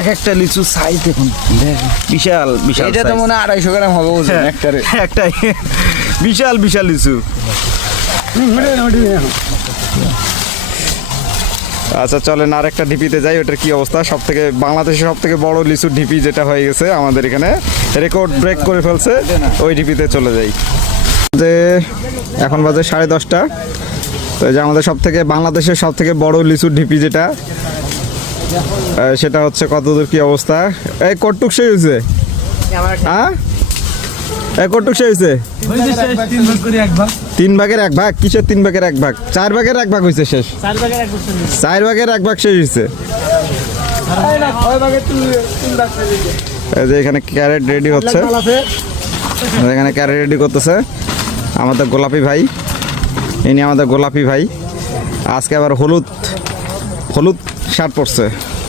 এক একটা লিচু সাইজ দেখুন, বিশাল বিশাল। এটা তো মনে হয় 250 গ্রাম হবে ওজন একটারে। একটাই বিশাল বিশাল লিচু। আচ্ছা চলেন আর একটা ঢিপিতে যাই, ওটার কি অবস্থা। সব থেকে বাংলাদেশের সব থেকে বড় লিচুর ঢিপি যেটা হয়ে গেছে আমাদের এখানে, রেকর্ড ব্রেক করে ফেলছে, ওই ঢিপিতে চলে যাই। যে এখন বাজে 10:30। তো এই যে আমাদের সব থেকে বাংলাদেশের সব থেকে বড় লিচুর ঢিপি যেটা, সেটা হচ্ছে কতদূর কি অবস্থা। এই কটুক শেষ হয়েছে, হ্যাঁ এই কটুক শেষ হয়েছে 3 ভাগের 1 ভাগ। কিসের 3 ভাগের 1 ভাগ? 4 ভাগের 1 ভাগ হয়েছে শেষ। 4 ভাগের 1 ভাগ শেষ হয়েছে। এই যে এখানে ক্যারেট রেডি হচ্ছে, এখানে ক্যারেট রেডি করতেছে আমাদের গোলাপি ভাই। ইনি আমাদের গোলাপি ভাই, আজকে আবার হলুদ হলুদ শার্ট পরছে।